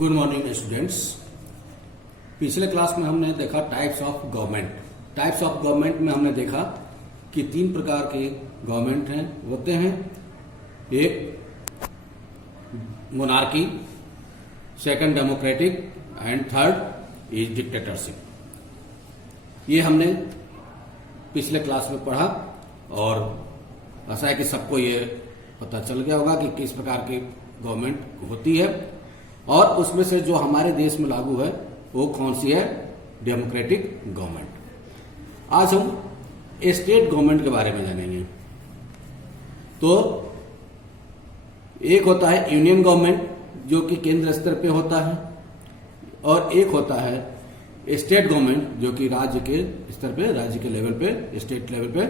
Good morning students. पिछले class में हमने देखा types of government. Types of government में हमने देखा कि तीन प्रकार के गवर्नमेंट होते हैं। एक monarchy, second democratic and third is dictatorship. ये हमने पिछले क्लास में पढ़ा और ऐसा है कि सबको ये पता चल गया होगा कि किस प्रकार की गवर्नमेंट होती है और उसमें से जो हमारे देश में लागू है वो कौन सी है, डेमोक्रेटिक गवर्नमेंट। आज हम स्टेट गवर्नमेंट के बारे में जानेंगे। तो एक होता है यूनियन गवर्नमेंट जो कि केंद्र स्तर पे होता है और एक होता है स्टेट गवर्नमेंट जो कि राज्य के स्तर पे, राज्य के लेवल पे, स्टेट लेवल पे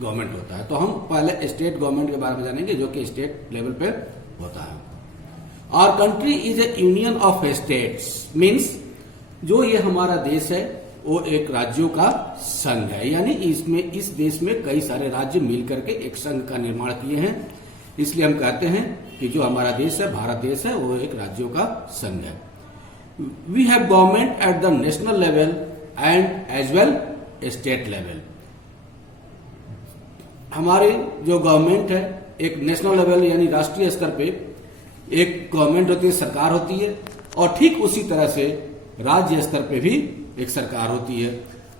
गवर्नमेंट होता है। तो हम पहले स्टेट गवर्नमेंट के बारे में जानेंगे जो कि स्टेट लेवल पे होता है। Our country is a union of states, means जो ये हमारा देश है वो एक राज्यों का संघ है, यानी इसमें इस देश में कई सारे राज्य मिलकर के एक संघ का निर्माण किए हैं। इसलिए हम कहते हैं कि जो हमारा देश है, भारत देश है, वो एक राज्यों का संघ है। We have government at the national level and as well state level. हमारी जो गवर्नमेंट है एक नेशनल लेवल यानी राष्ट्रीय स्तर पे एक गवर्नमेंट होती है, सरकार होती है, और ठीक उसी तरह से राज्य स्तर पे भी एक सरकार होती है।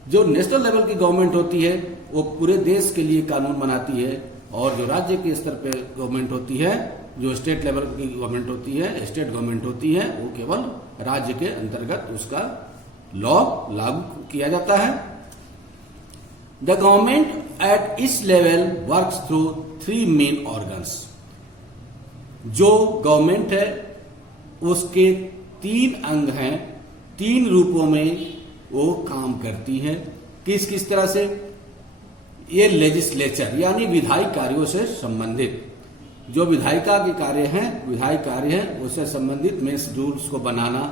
जो नेशनल लेवल की गवर्नमेंट होती है वो पूरे देश के लिए कानून बनाती है और जो राज्य के स्तर पे गवर्नमेंट होती है, जो स्टेट लेवल की गवर्नमेंट होती है, स्टेट गवर्नमेंट होती है, वो केवल राज्य के अंतर्गत उसका लॉ लागू किया जाता है। द गवर्नमेंट एट इस level works through three main organs. जो गवर्नमेंट है उसके तीन अंग हैं, तीन रूपों में वो काम करती है। किस किस तरह से? ये लेजिस्लेचर यानी विधायी कार्यों से संबंधित, जो विधायिका के कार्य हैं, विधायी कार्य है उससे संबंधित मीन्स रूल्स को बनाना,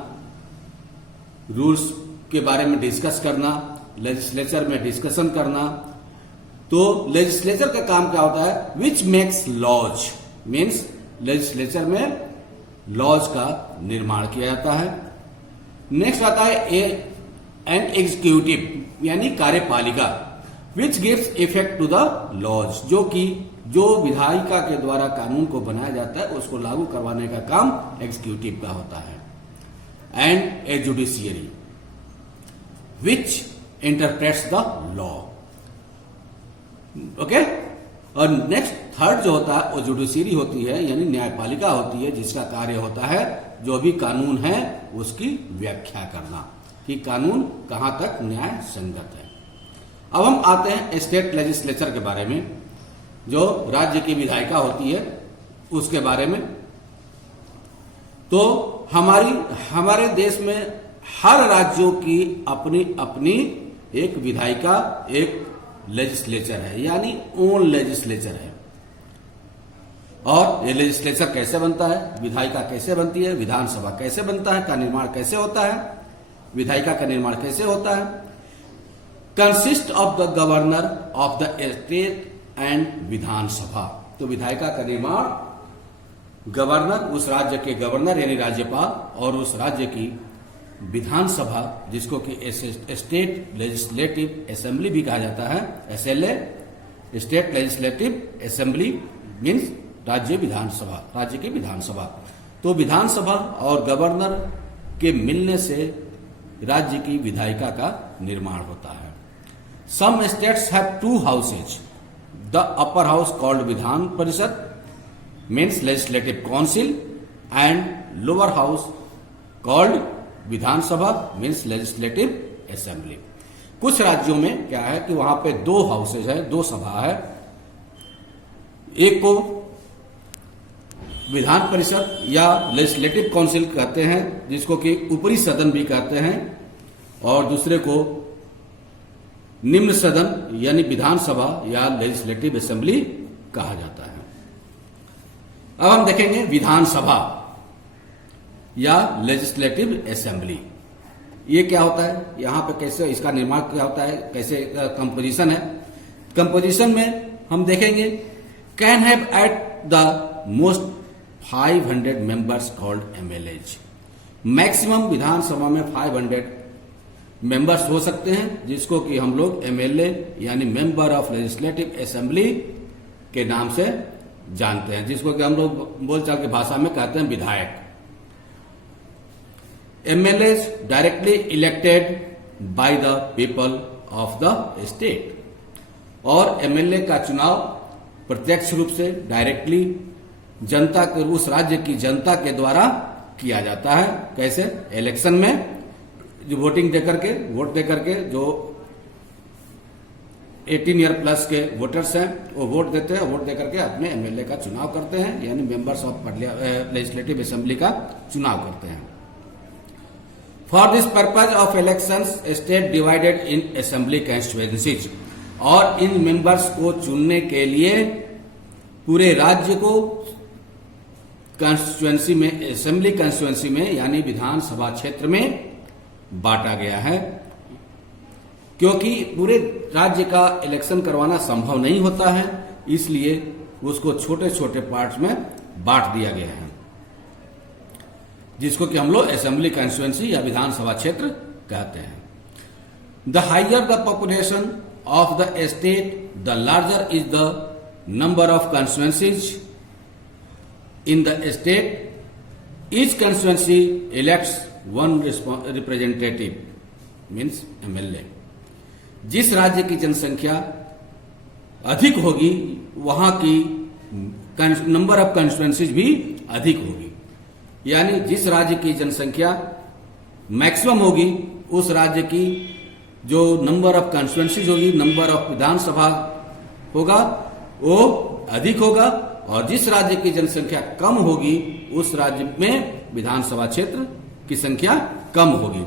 रूल्स के बारे में डिस्कस करना, लेजिस्लेचर में डिस्कशन करना। तो लेजिस्लेचर का काम क्या होता है? Which makes laws, means legislature में लॉज का निर्माण किया जाता है। नेक्स्ट आता है एन एग्जीक्यूटिव यानी कार्यपालिका, which gives effect to the laws, जो कि जो विधायिका के द्वारा कानून को बनाया जाता है उसको लागू करवाने का काम एग्जीक्यूटिव का होता है। And A judiciary which interprets the law. Okay. और नेक्स्ट थर्ड जो होता है वो जुडिशियरी होती है यानी न्यायपालिका होती है, जिसका कार्य होता है जो भी कानून है उसकी व्याख्या करना कि कानून कहां तक न्याय संगत है। अब हम आते हैं स्टेट लेजिस्लेचर के बारे में, जो राज्य की विधायिका होती है उसके बारे में। तो हमारे देश में हर राज्यों की अपनी अपनी एक विधायिका, एक लेजिस्लेचर है यानी ओन लेजिस्लेचर है। और ये लेजिस्लेचर कैसे बनता है, विधायिका कैसे बनती है, विधानसभा कैसे बनता है, का निर्माण कैसे होता है, विधायिका का निर्माण कैसे होता है? Consist of the governor of the state and Vidhan Sabha. तो विधायिका का निर्माण गवर्नर, उस राज्य के गवर्नर यानी राज्यपाल, और उस राज्य की विधानसभा जिसको कि स्टेट लेजिस्लेटिव असेंबली भी कहा जाता है, SLA, state legislative assembly means राज्य विधानसभा, राज्य की विधानसभा। तो विधानसभा और गवर्नर के मिलने से राज्य की विधायिका का निर्माण होता है। Some states have two houses, the upper house called Vidhan Parishad means legislative council and lower house called Vidhan Sabha means legislative assembly. कुछ राज्यों में क्या है कि वहां पे दो हाउसेज है, दो सभा है। एक को विधान परिषद या लेजिस्लेटिव काउंसिल कहते हैं जिसको कि ऊपरी सदन भी कहते हैं, और दूसरे को निम्न सदन यानी विधानसभा या लेजिस्लेटिव असेंबली कहा जाता है। अब हम देखेंगे विधानसभा या लेजिस्लेटिव असेंबली, ये क्या होता है, यहां पे कैसे इसका निर्माण क्या होता है, कैसे कंपोजिशन है। कंपोजिशन में हम देखेंगे can have at the most 500 members called MLAs, maximum Vidhan Sabha में 500 मेंबर्स हो सकते हैं, जिसको कि हम लोग एमएलए यानी मेंबर ऑफ लेजिस्लेटिव असेंबली के नाम से जानते हैं, जिसको कि हम लोग बोलचाल की भाषा में कहते हैं विधायक। MLA directly elected by the people of the state, और एमएलए का चुनाव प्रत्यक्ष रूप से डायरेक्टली जनता के, उस राज्य की जनता के द्वारा किया जाता है। कैसे? इलेक्शन में जो वोट देकर के जो 18 ईयर प्लस के वोटर्स हैं वो वोट देते हैं, वोट देकर के अपने एमएलए का चुनाव करते हैं, यानी मेंबर्स ऑफ लेजिस्लेटिव असेंबली का चुनाव करते हैं। For this purpose of elections state divided in assembly constituencies, और इन मेंबर्स को चुनने के लिए पूरे राज्य को कंस्टिट्यूएंसी में, असेंबली कंस्टिट्यूएंसी में यानी विधानसभा क्षेत्र में बांटा गया है, क्योंकि पूरे राज्य का इलेक्शन करवाना संभव नहीं होता है, इसलिए उसको छोटे छोटे पार्ट्स में बांट दिया गया है, जिसको कि हम लोग असेंबली कंस्टिट्यूएंसी या विधानसभा क्षेत्र कहते हैं। The higher the population of the state the larger is the number of constituencies in the state. Each constituency elects one representative means MLA. जिस राज्य की जनसंख्या अधिक होगी वहां की नंबर ऑफ कंस्टिट्यूएंसीज भी अधिक होगी, यानी जिस राज्य की जनसंख्या मैक्सिमम होगी उस राज्य की जो नंबर ऑफ कंस्टिट्यूएंसीज होगी, नंबर ऑफ विधानसभा होगा वो अधिक होगा, और जिस राज्य की जनसंख्या कम होगी उस राज्य में विधानसभा क्षेत्र की संख्या कम होगी।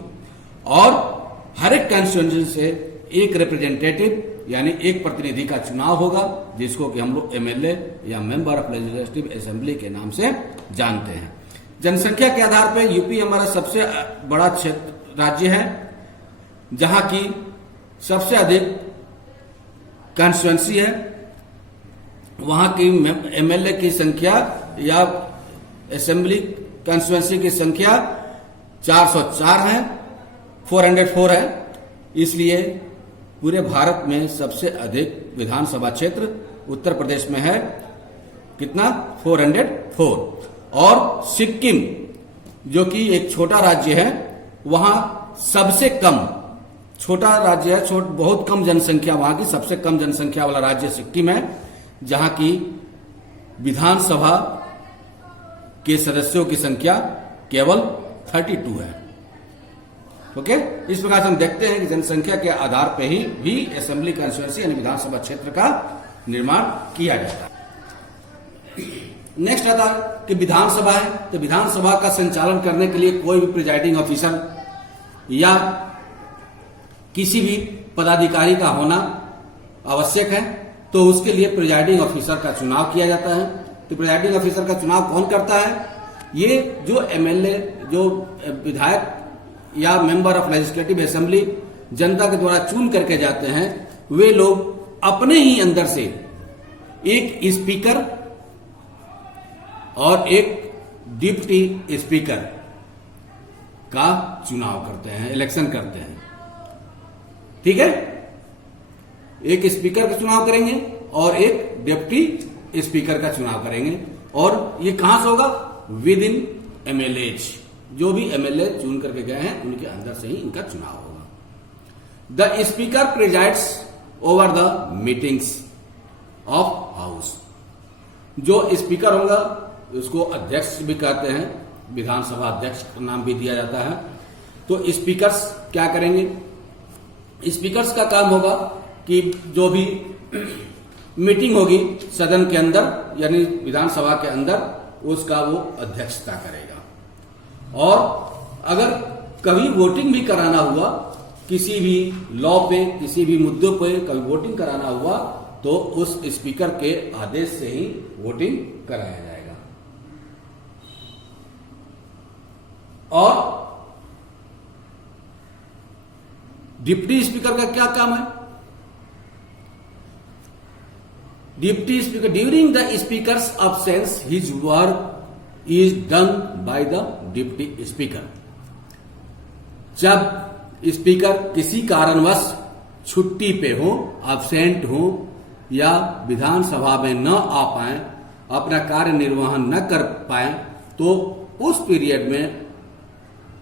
और हर एक कंस्टिट्यूएंसी से एक रिप्रेजेंटेटिव यानी एक प्रतिनिधि का चुनाव होगा, जिसको कि हम लोग एमएलए या मेंबर ऑफ लेजिस्लेटिव असेंबली के नाम से जानते हैं। जनसंख्या के आधार पर यूपी हमारा सबसे बड़ा क्षेत्र राज्य है, जहां की सबसे अधिक कंस्टिट्यूएंसी है। वहां की एमएलए की संख्या या असेंबली कंस्टिट्यूएंसी की संख्या 404 है, 404 है, इसलिए पूरे भारत में सबसे अधिक विधानसभा क्षेत्र उत्तर प्रदेश में है। कितना? 404। और सिक्किम जो कि एक छोटा राज्य है, वहां सबसे कम, छोटा राज्य है, बहुत कम जनसंख्या, वहां की सबसे कम जनसंख्या वाला राज्य सिक्किम है, जहां की विधानसभा के सदस्यों की संख्या केवल 32 है। ओके, इस प्रकार से हम देखते हैं कि जनसंख्या के आधार पर ही भी असेंबली कंस्टिट्यूएंसी यानी विधानसभा क्षेत्र का निर्माण किया जाता है। नेक्स्ट आता है कि विधानसभा है, तो विधानसभा का संचालन करने के लिए कोई भी प्रिजाइडिंग ऑफिसर या किसी भी पदाधिकारी का होना आवश्यक है, तो उसके लिए प्रिजाइडिंग ऑफिसर का चुनाव किया जाता है। तो प्रिजाइडिंग ऑफिसर का चुनाव कौन करता है? ये जो एमएलए, जो विधायक या मेंबर ऑफ लेजिस्लेटिव असेंबली जनता के द्वारा चुन करके जाते हैं, वे लोग अपने ही अंदर से एक स्पीकर और एक डिप्टी स्पीकर का चुनाव करते हैं, इलेक्शन करते हैं। ठीक है, एक स्पीकर का चुनाव करेंगे और एक डिप्टी स्पीकर का चुनाव करेंगे, और ये कहां से होगा? विद इन एमएलए, जो भी एमएलए चुन करके गए हैं उनके अंदर से ही इनका चुनाव होगा। The speaker presides over the meetings of house. जो स्पीकर होगा उसको अध्यक्ष भी कहते हैं, विधानसभा अध्यक्ष का नाम भी दिया जाता है। तो स्पीकर्स क्या करेंगे? स्पीकर्स का काम होगा कि जो भी मीटिंग होगी सदन के अंदर यानी विधानसभा के अंदर, उसका वो अध्यक्षता करेगा। और अगर कभी वोटिंग भी कराना हुआ, किसी भी लॉ पे, किसी भी मुद्दों पे कभी वोटिंग कराना हुआ, तो उस स्पीकर के आदेश से ही वोटिंग कराया जाएगा। और डिप्टी स्पीकर का क्या काम है? Deputy speaker, during the speakers absence his work is done by the deputy speaker. जब स्पीकर किसी कारणवश छुट्टी पे हो, एब्सेंट हो या विधानसभा में न आ पाए, अपना कार्य निर्वहन न कर पाए, तो उस पीरियड में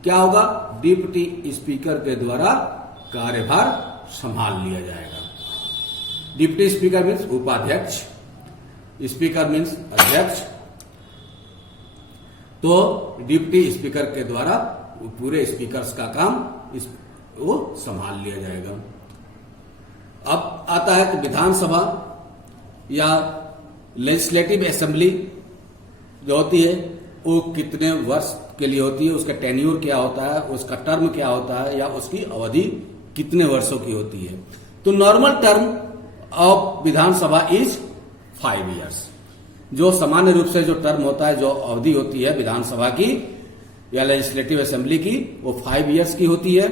क्या होगा? डिप्टी स्पीकर के द्वारा कार्यभार संभाल लिया जाएगा। डिप्टी स्पीकर मीन्स उपाध्यक्ष, स्पीकर मीन्स अध्यक्ष। तो डिप्टी स्पीकर के द्वारा पूरे स्पीकर्स का काम वो संभाल लिया जाएगा। अब आता है कि विधानसभा या लेजिस्लेटिव असेंबली जो होती है वो कितने वर्ष के लिए होती है, उसका टेन्यूर क्या होता है, उसका टर्म क्या होता है, या उसकी अवधि कितने वर्षों की होती है। तो normal term of Vidhan Sabha is 5 years। जो सामान्य रूप से जो टर्म होता है, जो अवधि होती है विधानसभा की या लेजिस्लेटिव असेंबली की, वो 5 years की होती है।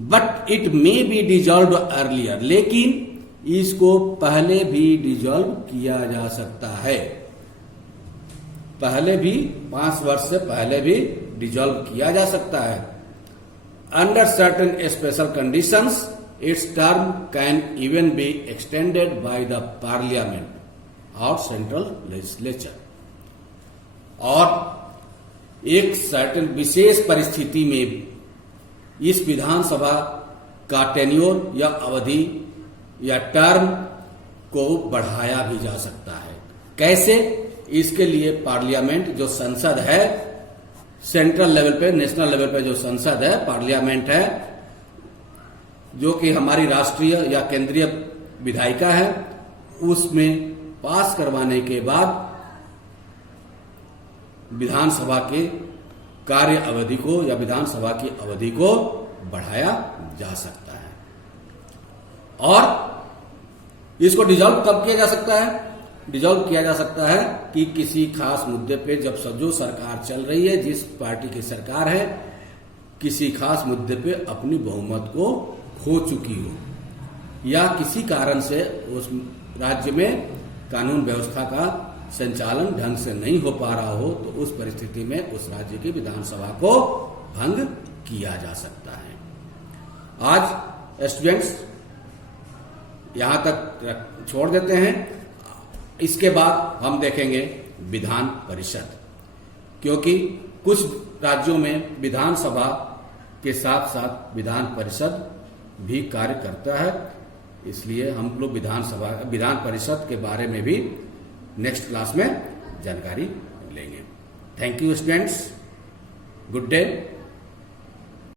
But it may be dissolve earlier, लेकिन इसको पहले भी डिजॉल्व किया जा सकता है। पहले भी 5 वर्ष से पहले भी डिजॉल्व किया जा सकता है। Under certain special conditions it's term can even be extended by the parliament और सेंट्रल लेजिस्लेचर। और एक सर्टेन विशेष परिस्थिति में इस विधानसभा का टेन्योर या अवधि या टर्म को बढ़ाया भी जा सकता है। कैसे? इसके लिए पार्लियामेंट जो संसद है, सेंट्रल लेवल पे, नेशनल लेवल पे जो संसद है, पार्लियामेंट है, जो कि हमारी राष्ट्रीय या केंद्रीय विधायिका है, उसमें पास करवाने के बाद विधानसभा के कार्य अवधि को या विधानसभा की अवधि को बढ़ाया जा सकता है। और इसको डिजॉल्व कब किया जा सकता है? डिजॉल्व किया जा सकता है कि किसी खास मुद्दे पे, जब जो सरकार चल रही है, जिस पार्टी की सरकार है, किसी खास मुद्दे पे अपनी बहुमत को खो चुकी हो या किसी कारण से उस राज्य में कानून व्यवस्था का संचालन ढंग से नहीं हो पा रहा हो, तो उस परिस्थिति में उस राज्य की विधानसभा को भंग किया जा सकता है। आज स्टूडेंट्स यहां तक छोड़ देते हैं। इसके बाद हम देखेंगे विधान परिषद, क्योंकि कुछ राज्यों में विधानसभा के साथ साथ विधान परिषद भी कार्य करता है। इसलिए हम लोग विधान परिषद के बारे में भी नेक्स्ट क्लास में जानकारी लेंगे। Thank you students, good day.